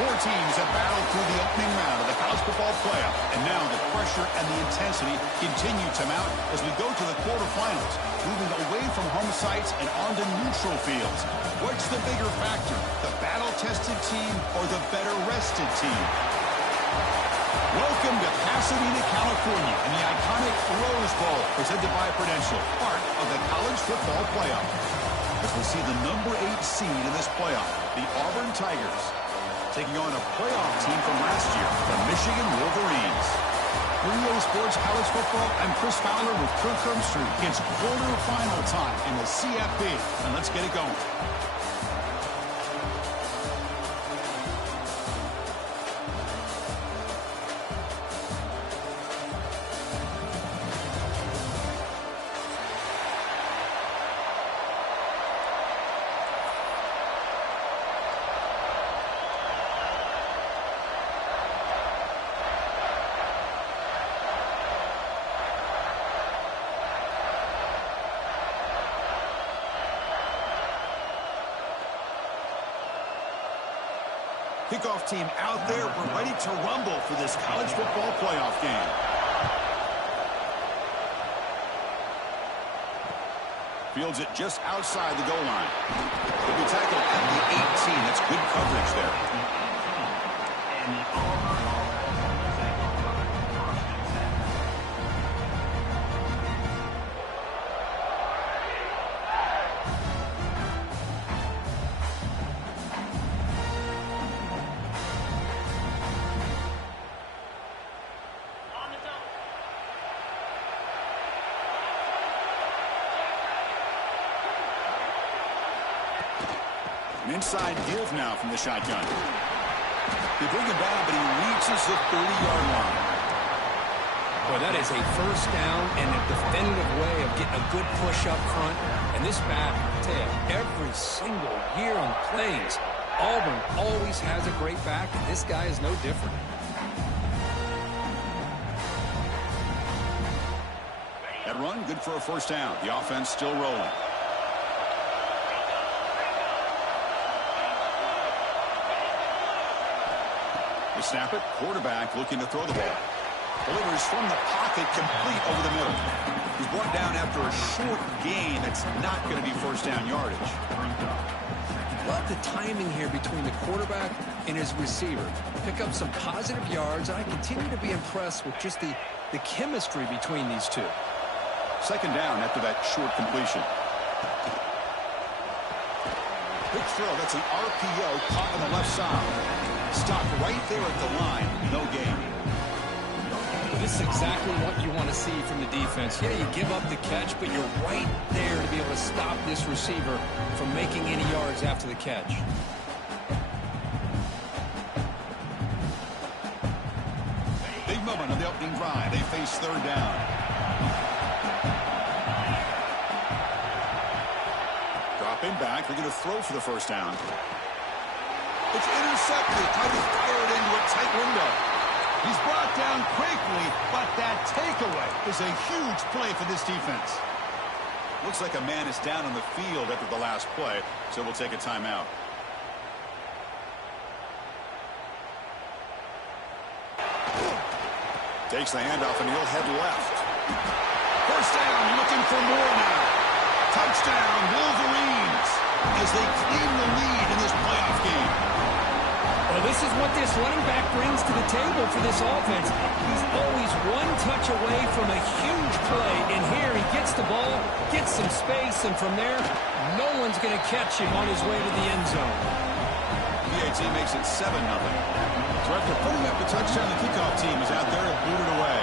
Four teams have battled through the opening round of the college football playoff, and now the pressure and the intensity continue to mount as we go to the quarterfinals, moving away from home sites and onto neutral fields. What's the bigger factor, the battle-tested team or the better-rested team? Welcome to Pasadena, California, and the iconic Rose Bowl, presented by Prudential, part of the college football playoff. As we'll see the number 8 seed in this playoff, the Auburn Tigers, taking on a playoff team from last year, the Michigan Wolverines. For EA Sports College Football, I'm Chris Fowler with Kirk Herbstreit. It's quarterfinal time in the CFP, and let's get it going. Kickoff team out there. We're ready to rumble for this college football playoff game. Fields it just outside the goal line. He'll be tackled at the 18. That's good coverage there. Inside give now from the shotgun. They bring him down, but he reaches the 30-yard line. Boy, that is a first down and a definitive way of getting a good push up front. And this back, I tell you, every single year on the Plains, Auburn always has a great back, and this guy is no different. That run, good for a first down. The offense still rolling. Snap it, quarterback looking to throw the ball. Delivers from the pocket, complete over the middle. He's brought down after a short gain. That's not going to be first down yardage. Love the timing here between the quarterback and his receiver. Pick up some positive yards. I continue to be impressed with just the chemistry between these two. Second down after that short completion. Quick throw, that's an RPO caught on the left side. Stop right there at the line. No gain. This is exactly what you want to see from the defense. Yeah, you give up the catch, but you're right there to be able to stop this receiver from making any yards after the catch. Big moment on the opening drive. They face third down. Dropping back. They're going to throw for the first down. It's intercepted, trying to fire it into a tight window. He's brought down quickly, but that takeaway is a huge play for this defense. Looks like a man is down on the field after the last play, so we'll take a timeout. Takes the handoff and he'll head left. First down, looking for more now. Touchdown, Wolverines, as they claim the lead in this playoff game. Well, this is what this running back brings to the table for this offense. He's always one touch away from a huge play. And here he gets the ball, gets some space, and from there, no one's going to catch him on his way to the end zone. PAT makes it 7-0. So after putting up the touchdown, the kickoff team is out there and booted away.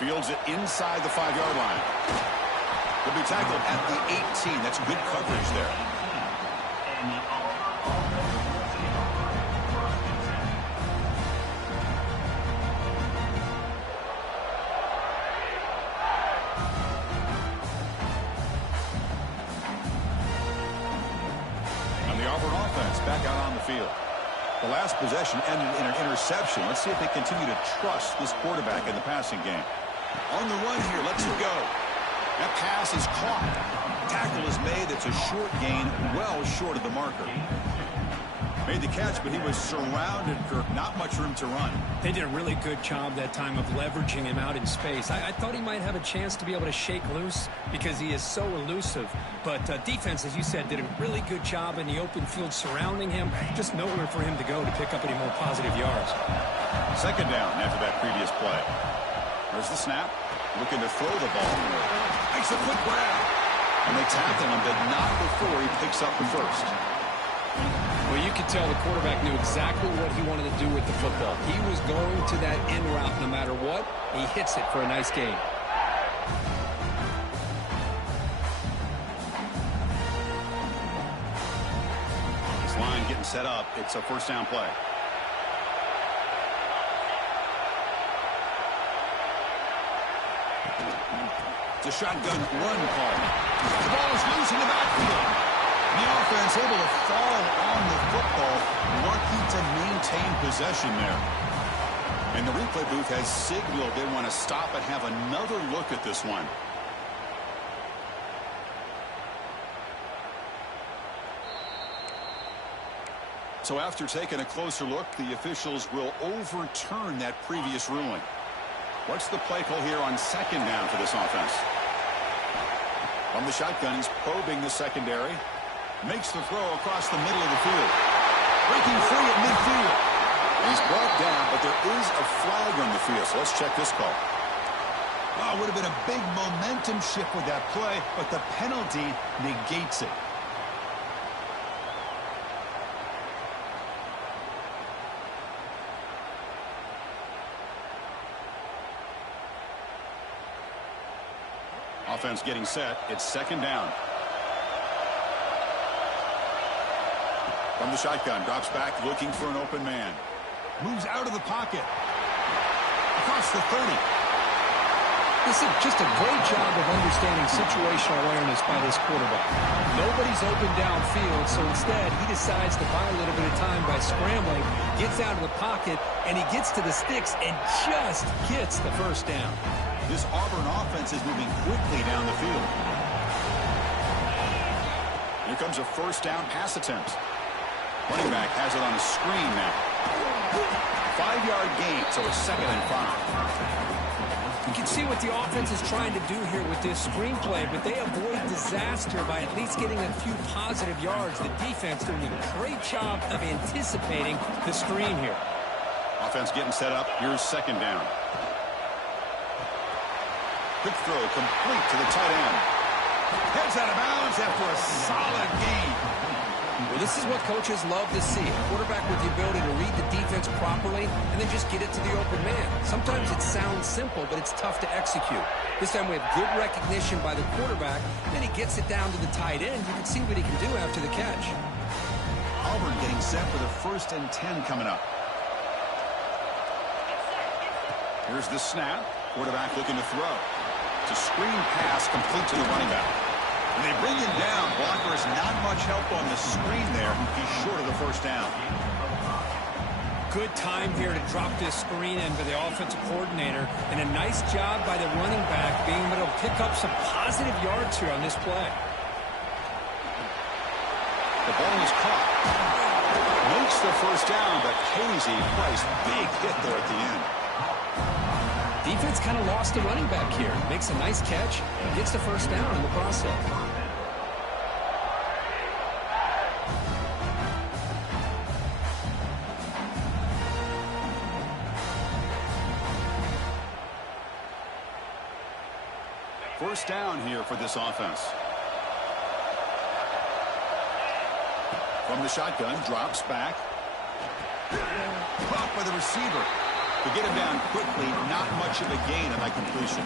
Fields it inside the 5-yard line. He'll be tackled at the 18. That's good coverage there. And the Auburn offense back out on the field. The last possession ended in an interception. Let's see if they continue to trust this quarterback in the passing game. On the run here, let's go. That pass is caught. Tackle is made. It's a short gain, well short of the marker. Made the catch, but he was surrounded, Kirk. Not much room to run. They did a really good job that time of leveraging him out in space. I thought he might have a chance to be able to shake loose because he is so elusive. But defense, as you said, did a really good job in the open field surrounding him. Just nowhere for him to go to pick up any more positive yards. Second down after that previous play. There's the snap. Looking to throw the ball. Makes a quick grab. And they tackle him, but not before he picks up the first. Well, you could tell the quarterback knew exactly what he wanted to do with the football. He was going to that in route no matter what. He hits it for a nice gain. This line getting set up. It's a first down play. It's a shotgun run call. The ball is loose in the backfield. The offense able to fall on the football, lucky to maintain possession there. And the replay booth has signaled they want to stop and have another look at this one. So after taking a closer look, the officials will overturn that previous ruling. What's the play call here on second down for this offense? From the shotgun, he's probing the secondary. Makes the throw across the middle of the field. Breaking free at midfield. He's brought down, but there is a flag on the field, so let's check this call. Oh, it would have been a big momentum shift with that play, but the penalty negates it. Offense getting set. It's second down. From the shotgun, drops back, looking for an open man. Moves out of the pocket. Across the 30. This is just a great job of understanding situational awareness by this quarterback. Nobody's open downfield, so instead he decides to buy a little bit of time by scrambling, gets out of the pocket, and he gets to the sticks and just gets the first down. This Auburn offense is moving quickly down the field. Here comes a first down pass attempt. Running back has it on a screen now. 5-yard gain, so it's 2nd and 5. You can see what the offense is trying to do here with this screenplay, but they avoid disaster by at least getting a few positive yards. The defense doing a great job of anticipating the screen here. Offense getting set up. Here's second down. Quick throw complete to the tight end. Heads out of bounds after a solid gain. Well, this is what coaches love to see. A quarterback with the ability to read the defense properly and then just get it to the open man. Sometimes it sounds simple, but it's tough to execute. This time we have good recognition by the quarterback. Then he gets it down to the tight end. You can see what he can do after the catch. Auburn getting set for the 1st and 10 coming up. Here's the snap. Quarterback looking to throw. It's a screen pass complete to the running back. And they bring him down. Blockers not much help on the screen there. He's short of the first down. Good time here to drop this screen in for the offensive coordinator. And a nice job by the running back being able to pick up some positive yards here on this play. The ball is caught. Makes the first down, but pays a price. Big hit there at the end. Defense kind of lost the running back here. Makes a nice catch. Gets the first down in the process. First down here for this offense. From the shotgun, drops back. Caught by the receiver. To get him down quickly, not much of a gain on that completion.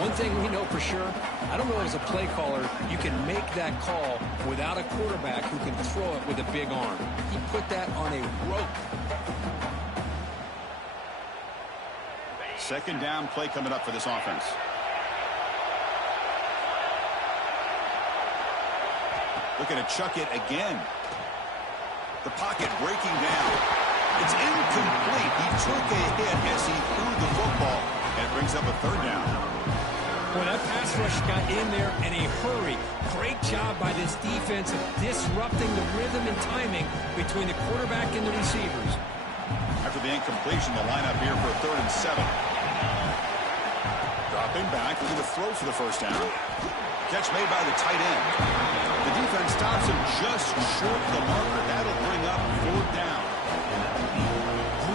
One thing we know for sure, I don't know as a play caller, you can make that call without a quarterback who can throw it with a big arm. He put that on a rope. Second down play coming up for this offense. Looking to chuck it again. The pocket breaking down. It's incomplete. He took a hit as he threw the football, and it brings up a third down. Boy, that pass rush got in there in a hurry. Great job by this defense of disrupting the rhythm and timing between the quarterback and the receivers. After the incompletion, the lineup here for 3rd and 7. Dropping back, looking to throw for the first down. Catch made by the tight end. The defense stops him just short of the marker. That'll bring up 4th down.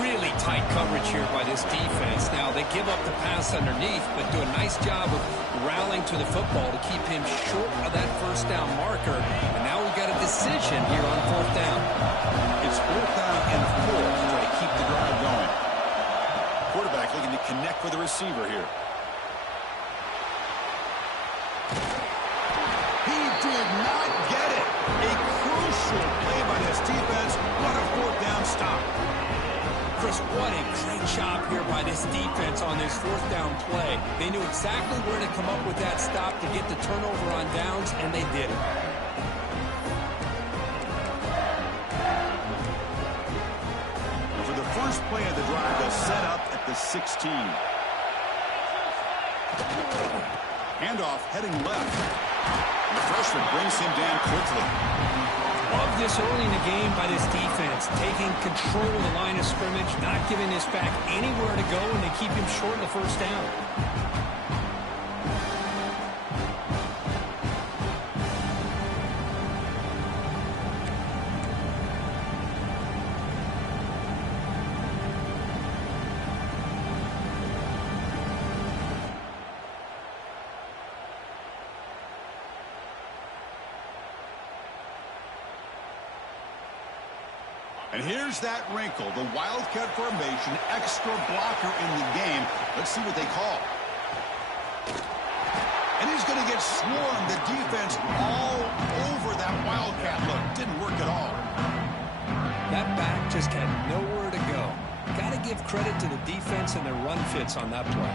Really tight coverage here by this defense. Now, they give up the pass underneath, but do a nice job of rallying to the football to keep him short of that first down marker. And now we've got a decision here on 4th down. It's 4th down and 4 to try to keep the drive going. Quarterback looking to connect with the receiver here. He did not get it. A crucial play by this defense. What a 4th down stop. Chris, what a great job here by this defense on this 4th down play. They knew exactly where to come up with that stop to get the turnover on downs, and they did it. And for the first play of the drive, they'll set up at the 16. Handoff heading left. And the freshman brings him down quickly. Love this early in the game by this defense, taking control of the line of scrimmage, not giving this back anywhere to go, and they keep him short of the first down. And here's that wrinkle, the Wildcat formation, extra blocker in the game. Let's see what they call. And he's going to get swarmed. The defense all over that Wildcat look. Didn't work at all. That back just had nowhere to go. Got to give credit to the defense and their run fits on that play.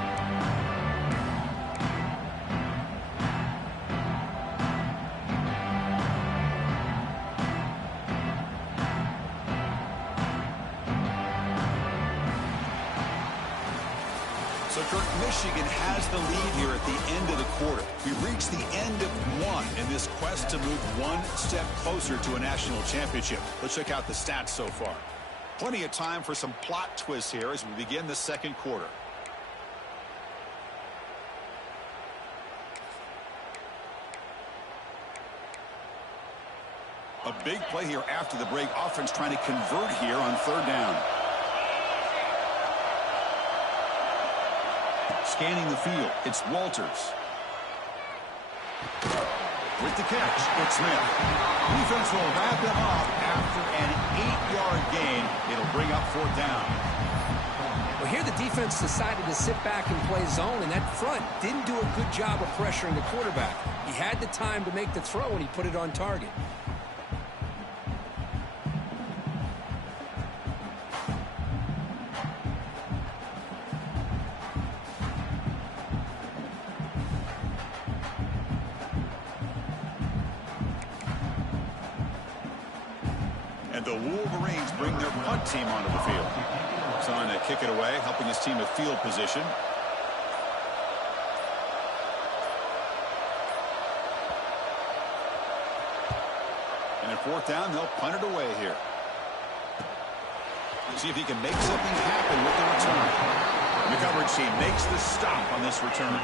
So, Kirk, Michigan has the lead here at the end of the quarter. We've reached the end of one in this quest to move one step closer to a national championship. Let's check out the stats so far. Plenty of time for some plot twists here as we begin the second quarter. A big play here after the break. Offense trying to convert here on 3rd down. Scanning the field, it's Walters. With the catch, it's Smith. Defense will wrap him up after an 8-yard gain. It'll bring up 4th down. Well, here the defense decided to sit back and play zone, and that front didn't do a good job of pressuring the quarterback. He had the time to make the throw, and he put it on target. The Wolverines bring their punt team onto the field. Trying to kick it away, helping his team with field position. And at 4th down, they'll punt it away here. See if he can make something happen with the return. And the coverage team makes the stop on this return.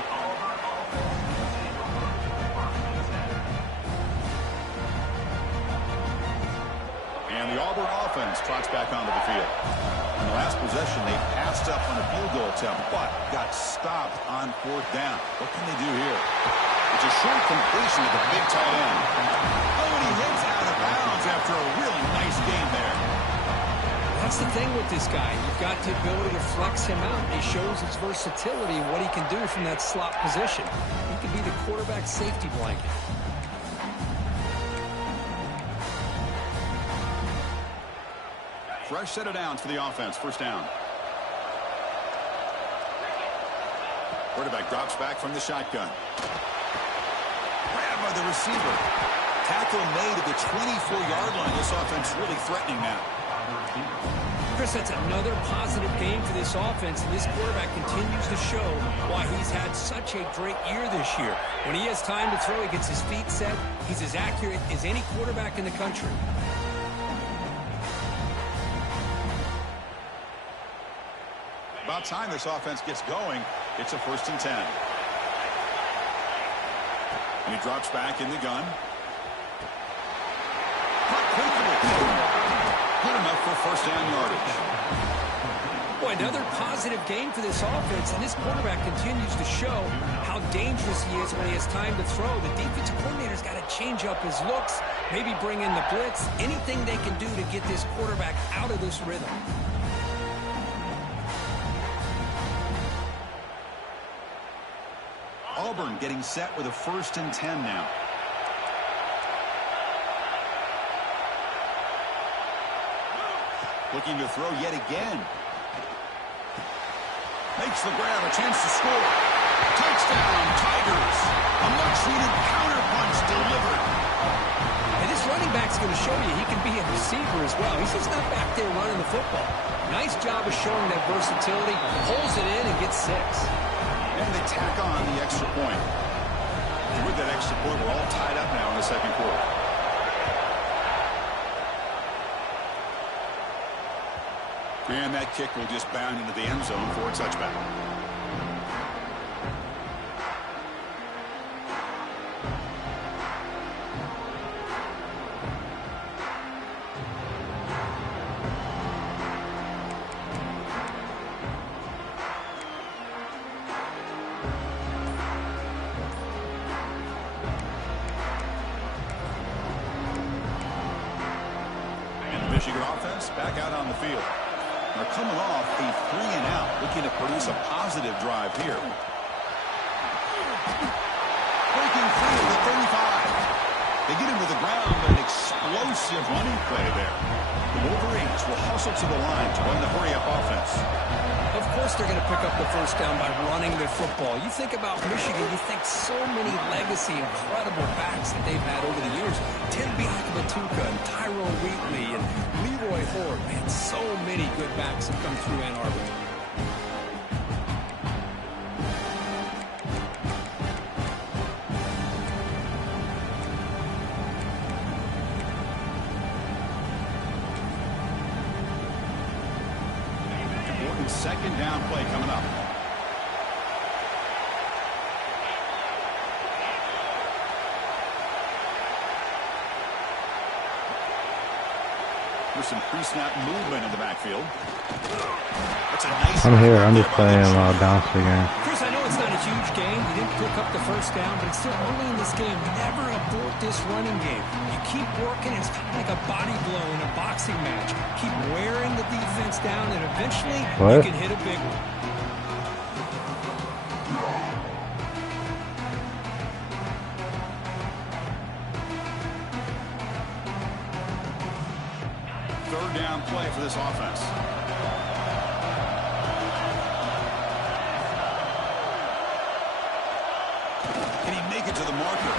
The Auburn offense trots back onto the field. In the last possession, they passed up on a field goal attempt, but got stopped on 4th down. What can they do here? It's a short completion of the big tight end. Oh, and he hits out of bounds after a really nice game there. That's the thing with this guy. You've got the ability to flex him out. He shows his versatility and what he can do from that slot position. He could be the quarterback safety blanket. Fresh set of downs for the offense. 1st down. Quarterback drops back from the shotgun. Grabbed by the receiver. Tackle made at the 24-yard line. This offense really threatening now. Chris, that's another positive game for this offense, and this quarterback continues to show why he's had such a great year this year. When he has time to throw, he gets his feet set. He's as accurate as any quarterback in the country. About time this offense gets going. It's a 1st and 10. And he drops back in the gun. Good enough for 1st down yardage. Boy, another positive game for this offense, and this quarterback continues to show how dangerous he is when he has time to throw. The defensive coordinator's got to change up his looks, maybe bring in the blitz, anything they can do to get this quarterback out of this rhythm. Auburn getting set with a 1st and 10 now. Looking to throw yet again. Makes the grab, a chance to score. Touchdown, Tigers. A much-needed counter-punch delivered. And this running back's going to show you he can be a receiver as well. He's just not back there running the football. Nice job of showing that versatility. Pulls it in and gets 6. And they tack on the extra point. And with that extra point, we're all tied up now in the 2nd quarter. And that kick will just bound into the end zone for a touchback. And the Michigan offense back out on the field. They're coming off a 3-and-out, looking to produce a positive drive here. Breaking free at the 35. They get him to the ground, but an explosive running play there. The Wolverines will hustle to the line to run the hurry-up offense. Of course they're going to pick up the 1st down by running the football. You think about Michigan, you think so many legacy, incredible backs that they've had over the years. Tim Biakabatuka and Tyrone Wheatley and Leroy Horde. Man, so many good backs have come through Ann Arbor. Important 2nd down play coming up. There's some pre-snap movement in the backfield. That's a nice. I'm here. I'm just playing bounce again. Chris, I know it's not a huge game. You didn't pick up the 1st down, but it's still early in this game. Never abort this running game. You keep working. It's kind of like a body blow in a boxing match. Keep wearing the defense down, and eventually you can hit a big one. Third down play for this offense. Can he make it to the marker?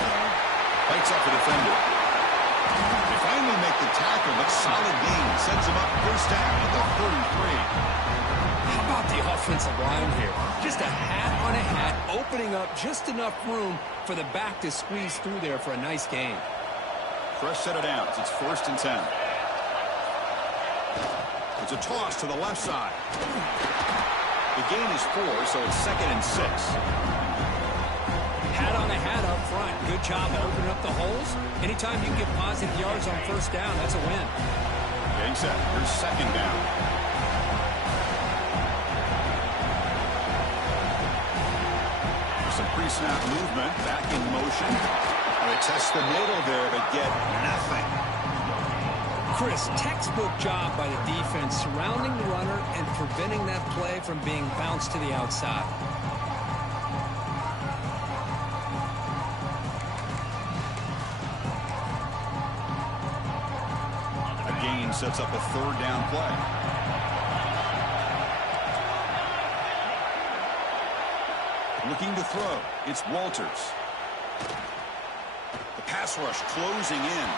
Lights up the defender. They finally make the tackle, but solid gain sends him up 1st down at the 33. How about the offensive line here? Just a hat on a hat, opening up just enough room for the back to squeeze through there for a nice gain. Fresh set of downs. It's 1st and 10. It's a toss to the left side. The gain is 4, so it's 2nd and 6. Hat on a hat up front. Good job of opening up the holes. Anytime you get positive yards on 1st down, that's a win. Getting set. Here's 2nd down. Some pre-snap movement. Back in motion. They test the middle there, but get nothing. Chris, textbook job by the defense surrounding the runner and preventing that play from being bounced to the outside. A gain sets up a 3rd down play. Looking to throw. It's Walters. The pass rush closing in.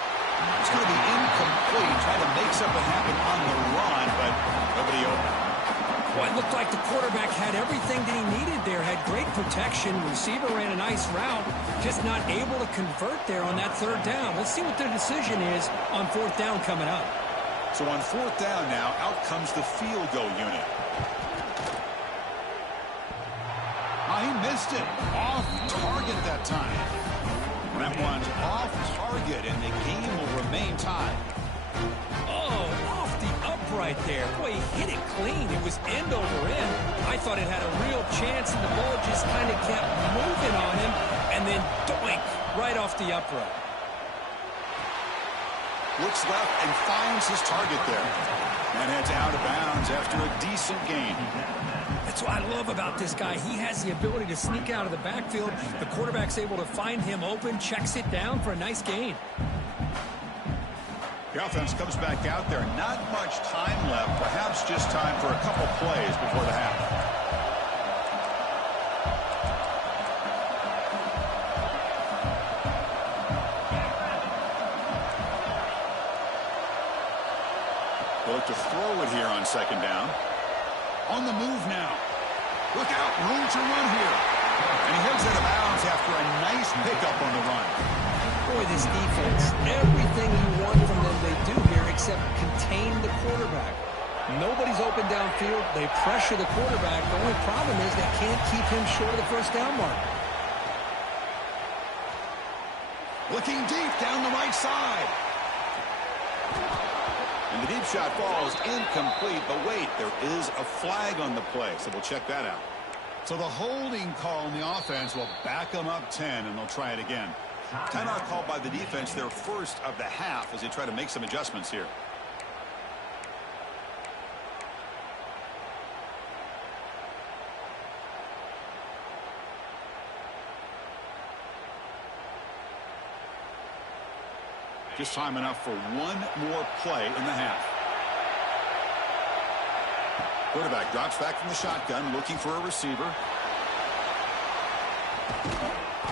It's going to be incomplete, trying to make something happen on the run, but nobody open. Well, it looked like the quarterback had everything that he needed there, had great protection. Receiver ran a nice route, just not able to convert there on that third down. Let's see what their decision is on fourth down coming up. So on fourth down now, out comes the field goal unit. He missed it. Off target that time. That one's off target, and the game will remain tied. Oh, off the upright there. Boy, he hit it clean. It was end over end. I thought it had a real chance, and the ball just kind of kept moving on him, and then doink, right off the upright. Looks left and finds his target there. And heads out of bounds after a decent gain. That's what I love about this guy. He has the ability to sneak out of the backfield. The quarterback's able to find him open, checks it down for a nice gain. The offense comes back out there. Not much time left. Perhaps just time for a couple plays before the half. They'll look to throw it here on second down. On the move now. Look out, room to run here. And he heads out of bounds after a nice pickup on the run. Boy, this defense, everything you want from them they do here except contain the quarterback. Nobody's open downfield. They pressure the quarterback. The only problem is they can't keep him short of the first down mark. Looking deep down the right side. And the deep shot falls incomplete, but wait, there is a flag on the play, so we'll check that out. So the holding call on the offense will back them up 10, and they'll try it again. Timeout called by the defense, their first of the half, as they try to make some adjustments here. Just time enough for one more play in the half. Quarterback drops back from the shotgun, looking for a receiver.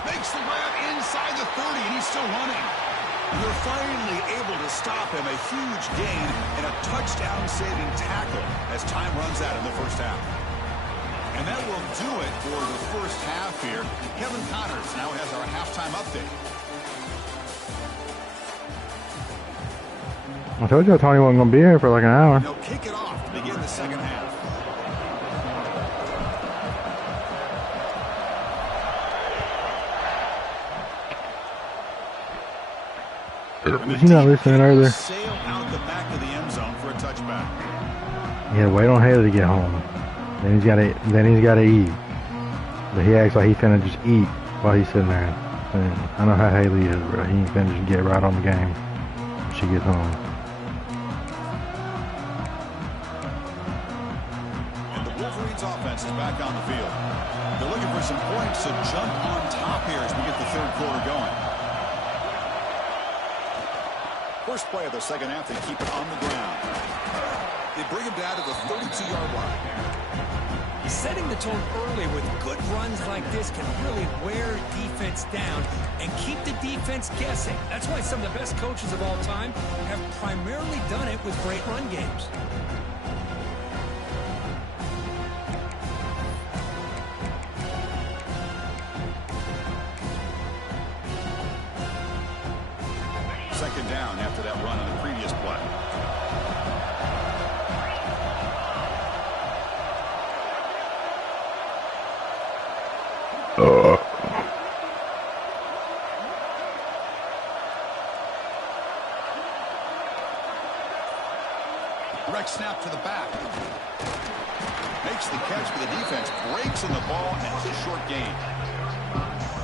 Makes the grab inside the 30, and he's still running. They're finally able to stop him. A huge gain and a touchdown-saving tackle as time runs out in the first half. And that will do it for the first half here. Kevin Connors now has our halftime update. I told you Tony wasn't going to be here for like an hour. They'll kick it off to begin the second half. He's not listening earlier. Sail out the back of the end zone for a touchback. Yeah, wait on Haley to get home. Then he's got to eat. But he acts like he finna just eat while he's sitting there. And I know how Haley is, bro. He ain't finna just get right on the game when she gets home. Offense is back on the field. They're looking for some points to jump on top here as we get the third quarter going. First play of the second half, they keep it on the ground. They bring him down to the 32-yard line. Setting the tone early with good runs like this can really wear defense down and keep the defense guessing. That's why some of the best coaches of all time have primarily done it with great run games. Second down after that run on the previous play. Direct snap to the back. Makes the catch for the defense. Breaks on the ball and it's a short gain.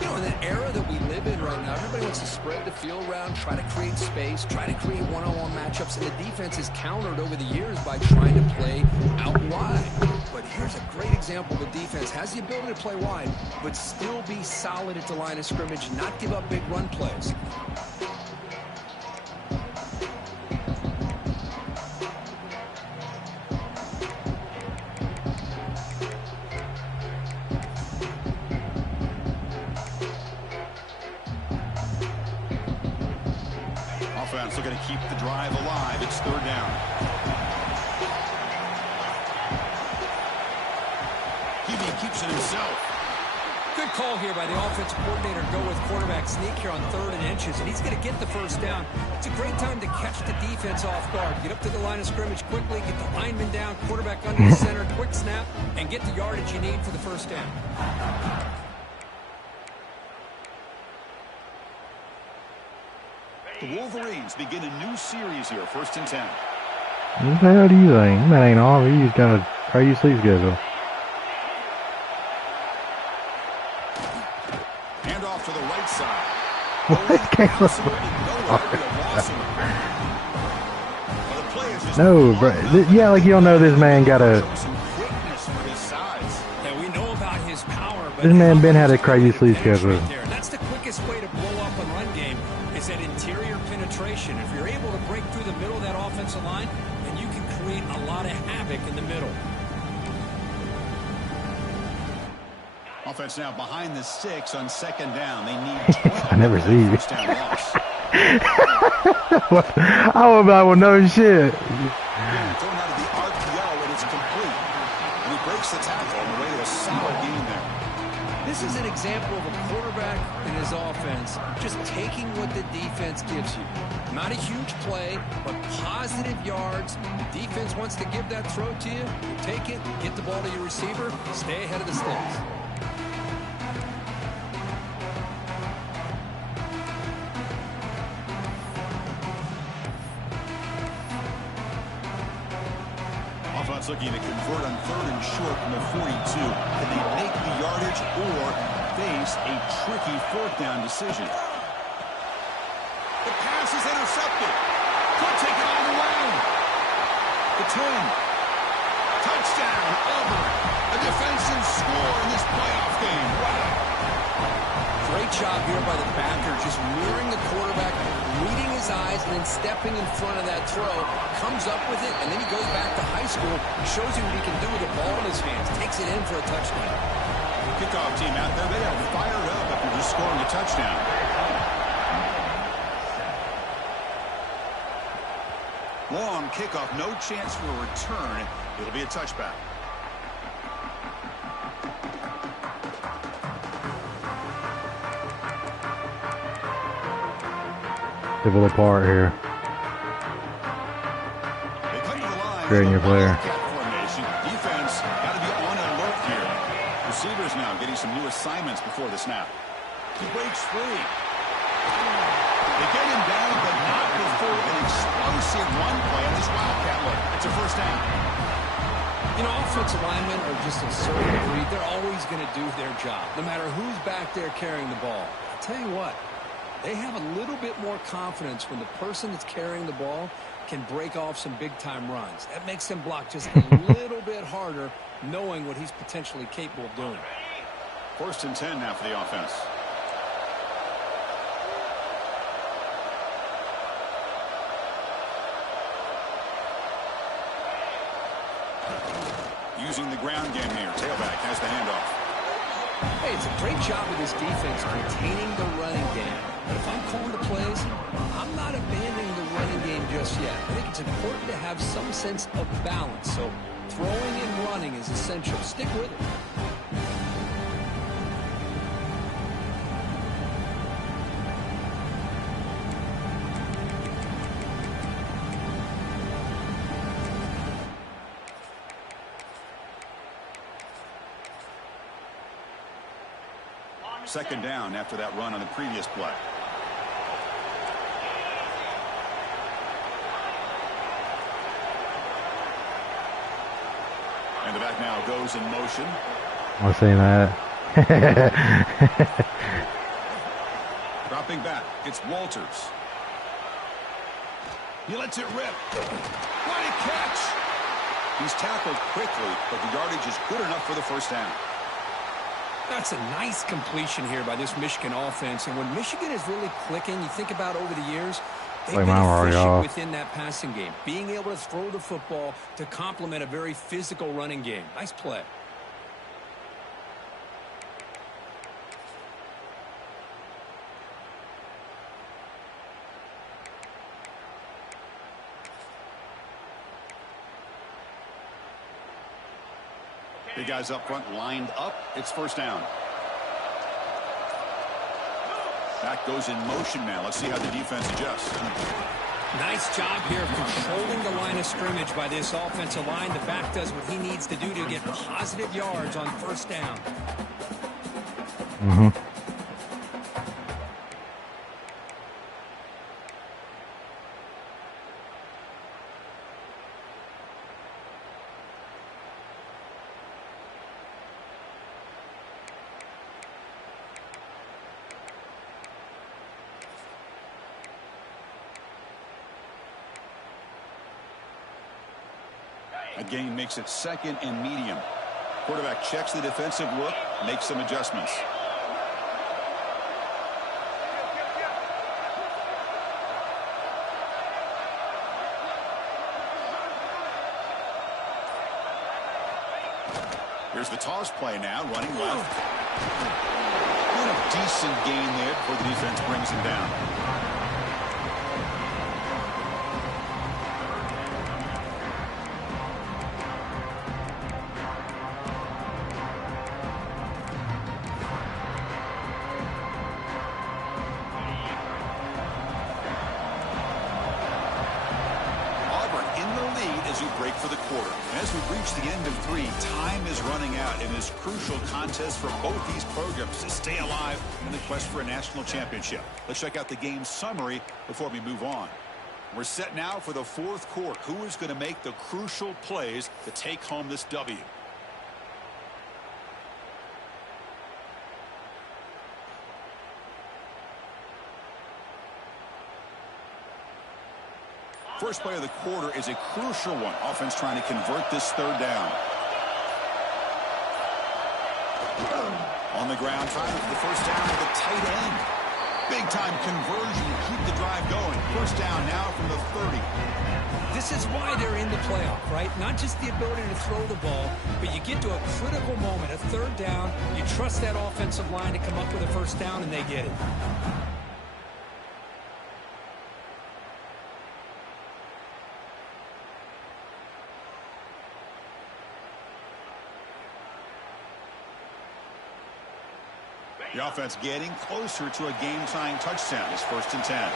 You know, in the era that we live in right now, everybody wants to spread the field around, try to create space, try to create one-on-one matchups, and the defense is countered over the years by trying to play out wide. But here's a great example of a defense has the ability to play wide, but still be solid at the line of scrimmage, not give up big run plays. offense looking to keep the drive alive. It's third down. He keeps it himself. Good call here by the offensive coordinator. Go with quarterback sneak here on 3rd and inches, and he's going to get the first down. It's a great time to catch the defense off guard. Get up to the line of scrimmage quickly, get the lineman down, quarterback under the center, quick snap, and get the yardage you need for the first down. The Wolverines begin a new series here, 1st and 10. What the hell do you think? That ain't all. He's got a crazy sleep schedule. Hand off to the right side. What came from? No, bro. Yeah, like you don't know this man got a. Yeah, we know about his power, but this man Ben had a crazy sleep schedule. That's the quickest way to blow up a run game. Is that interior penetration. If you're able to break through the middle of that offensive line, then you can create a lot of havoc in the middle. Offense now behind the 6 on 2nd down. They need 12. I never see you. First down loss. I would know shit. Thrown out of the RPO, and it's complete. And he breaks the tackle on the way to a solid gain there. This is an example of a quarterback and his offense just taking what the defense gives you. Not a huge play, but positive yards. The defense wants to give that throw to you. You take it, get the ball to your receiver, stay ahead of the sticks. Offense looking to convert on 3rd and short from the 42. Can they make the yardage or face a tricky 4th down decision? The pass is intercepted. Could take it all the way. The 10. Touchdown, Auburn. A defensive score in this playoff game. Wow. Great job here by the backer, just mirroring the quarterback, reading his eyes, and then stepping in front of that throw. Comes up with it, and then he goes back to high school, shows you what he can do with the ball in his hands, takes it in for a touchdown. Kickoff team out there, they are fired up after just scoring a touchdown. Long kickoff, no chance for a return. It'll be a touchback. People apart here. They come to the line. Creating your player. Formation. Defense got to be on alert here. Receivers now getting some new assignments before the snap. He breaks free. They get him down, but not before an explosive run play on this Wildcat look. It's a first down. You know, offensive linemen are just a certain breed. They're always going to do their job, no matter who's back there carrying the ball. I'll tell you what, they have a little bit more confidence when the person that's carrying the ball can break off some big-time runs. That makes them block just a little bit harder, knowing what he's potentially capable of doing. 1st and 10 now for the offense. Using the ground game here. Tailback has the handoff. Hey, it's a great job of this defense containing the running game. But if I'm calling the plays, I'm not abandoning the running game just yet. I think it's important to have some sense of balance. So throwing and running is essential. Stick with it. Second down after that run on the previous play. And the back now goes in motion. I'm saying that. Dropping back, it's Walters. He lets it rip. What a catch! He's tackled quickly, but the yardage is good enough for the first down. That's a nice completion here by this Michigan offense. And when Michigan is really clicking, you think about over the years, they've been efficient within that passing game. Being able to throw the football to complement a very physical running game. Nice play. The guys up front lined up. It's first down. That goes in motion now. Let's see how the defense adjusts. Nice job here of controlling the line of scrimmage by this offensive line. The back does what he needs to do to get positive yards on first down. A gain makes it second and medium. Quarterback checks the defensive look, makes some adjustments. Here's the toss play now, running left. And a decent gain there before the defense brings him down. Break for the quarter. And as we reach the end of 3, time is running out in this crucial contest for both these programs to stay alive in the quest for a national championship. Let's check out the game summary before we move on. We're set now for the 4th quarter. Who is going to make the crucial plays to take home this W? First play of the quarter is a crucial one. Offense trying to convert this 3rd down. On the ground, trying for the first down with the tight end. Big time conversion to keep the drive going. First down now from the 30. This is why they're in the playoff, right? Not just the ability to throw the ball, but you get to a critical moment, a 3rd down. You trust that offensive line to come up with a first down, and they get it. The offense getting closer to a game-tying touchdown. It's 1st and 10.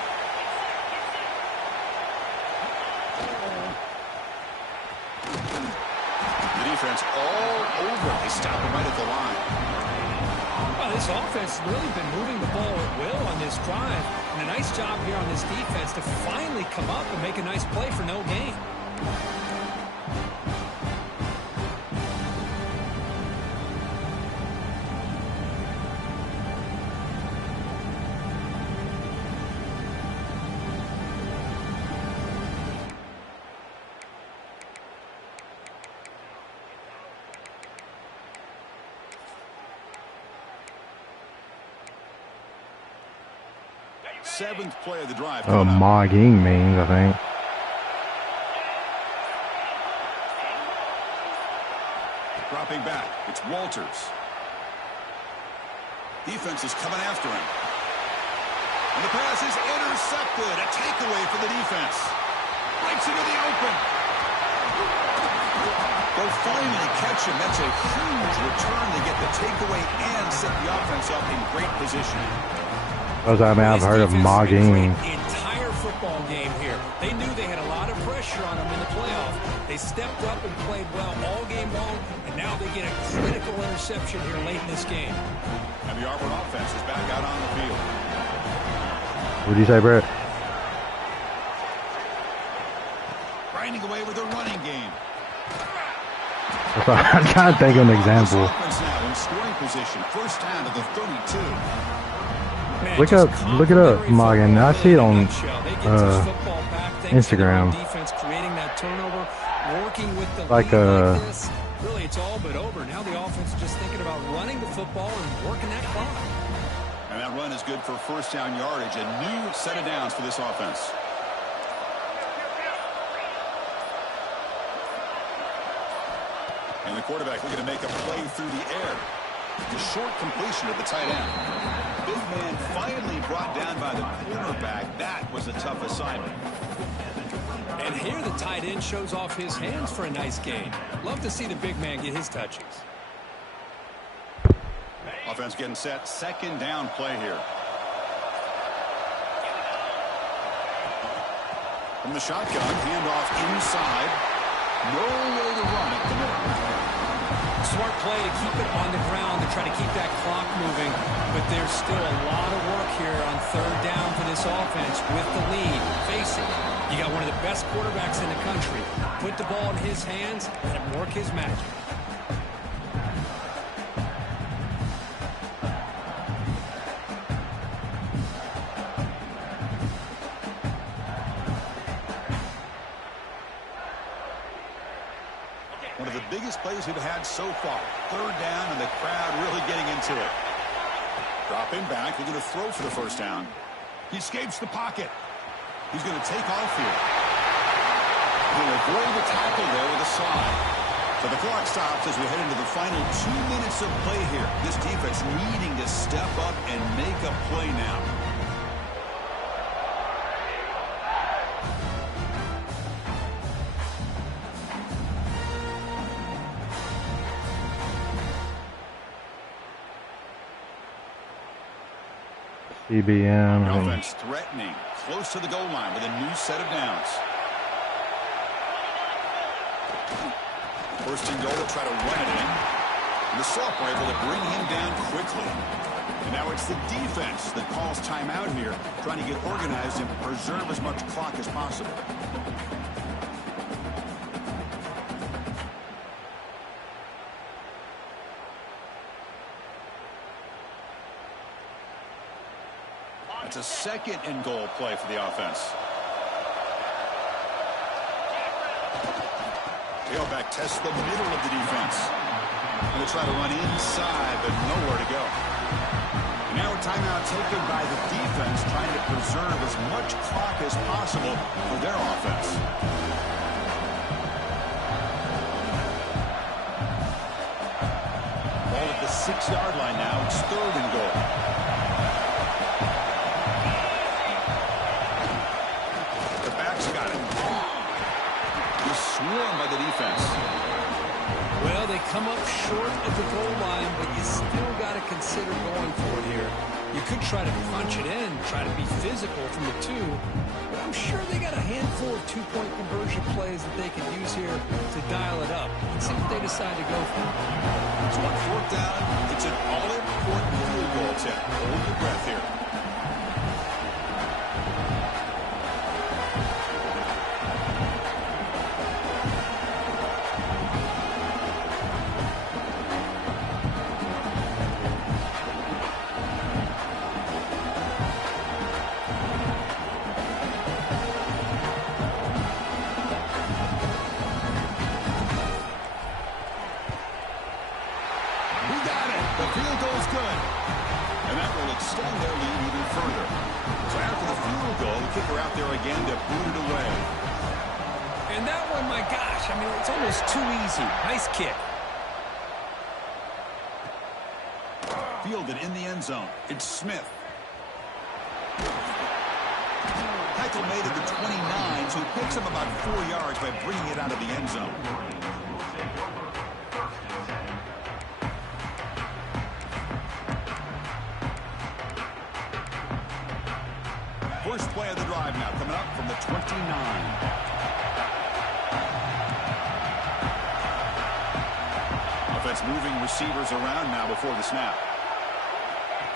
The defense all over. They stop him right at the line. Well, this offense has really been moving the ball at will on this drive. And a nice job here on this defense to finally come up and make a nice play for no gain. Seventh play of the drive. Mogging means, I think. Dropping back. It's Walters. Defense is coming after him. And the pass is intercepted. A takeaway for the defense. Breaks into the open. They'll finally catch him. That's a huge return to get the takeaway and set the offense up in great position. I've heard of mogging. Entire football game here. They knew they had a lot of pressure on them in the playoff. They stepped up and played well all game long, and now they get a critical interception here late in this game. And the Auburn offense is back out on the field. What do you say, Brett? Grinding away with a running game. I'm trying to think of an example. Offense now in scoring position. First down to the 32. Man, look it up, Morgan. I see it on Instagram. Defense creating that turnover, working with the like this. Really, it's all but over. Now the offense is just thinking about running the football and working that clock. And that run is good for first down yardage. A new set of downs for this offense. And the quarterback looking to make a play through the air. The short completion of the tight end. Big man finally brought down by the cornerback. That was a tough assignment. And here the tight end shows off his hands for a nice gain. Love to see the big man get his touches. Offense getting set. Second down play here. From the shotgun, handoff inside. No way to run up the middle. Smart play to keep it on the ground to try to keep that clock moving. But there's still a lot of work here on third down for this offense with the lead. Face it, you got one of the best quarterbacks in the country. Put the ball in his hands, let him work his magic. One of the biggest plays we've had so far. Third down, and the crowd really getting into it. Dropping back, looking to throw for the first down. He escapes the pocket. He's going to take off here. He'll avoid the tackle there with a slide. So the clock stops as we head into the final 2 minutes of play here. This defense needing to step up and make a play now. CBM. Offense threatening, close to the goal line with a new set of downs. First and goal to try to run it in. And the Soft were able to bring him down quickly. And now it's the defense that calls timeout here, trying to get organized and preserve as much clock as possible. It's a second and goal play for the offense. Tailback tests the middle of the defense. Going to try to run inside, but nowhere to go. And now a timeout taken by the defense, trying to preserve as much clock as possible for their offense. Ball at the 6-yard line now. It's third and goal. Swarmed by the defense. Well, they come up short at the goal line, but you still got to consider going for it here. You could try to punch it in, try to be physical from the 2, but I'm sure they got a handful of 2-point conversion plays that they could use here to dial it up. Let's see what they decide to go for. So on fourth down, it's an all-important field goal attempt. Hold your breath here. Kicker out there again to boot it away. And that one, my gosh, I mean, it's almost too easy. Nice kick. Fielded in the end zone. It's Smith. Tackle made at the 29, so he picks him about 4 yards by bringing it out of the end zone. First play of the drive now, coming up from the 29. Offense moving receivers around now before the snap.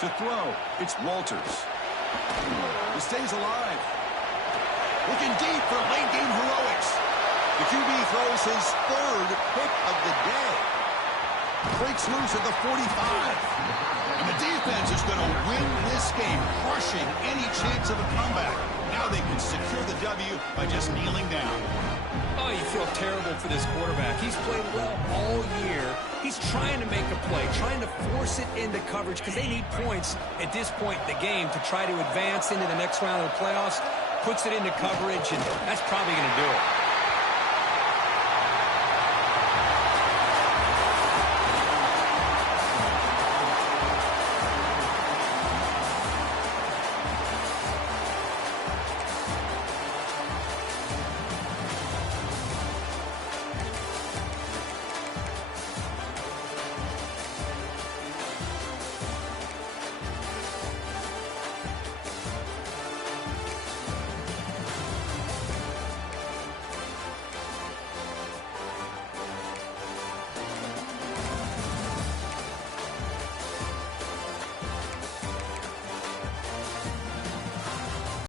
To throw, it's Walters. He stays alive. Looking deep for late game heroics. The QB throws his third pick of the day. Breaks loose at the 45. And the defense is going to win this game, crushing any chance of a comeback. Now they can secure the W by just kneeling down. Oh, you feel terrible for this quarterback. He's played well all year. He's trying to make a play, trying to force it into coverage because they need points at this point in the game to try to advance into the next round of the playoffs. Puts it into coverage, and that's probably going to do it.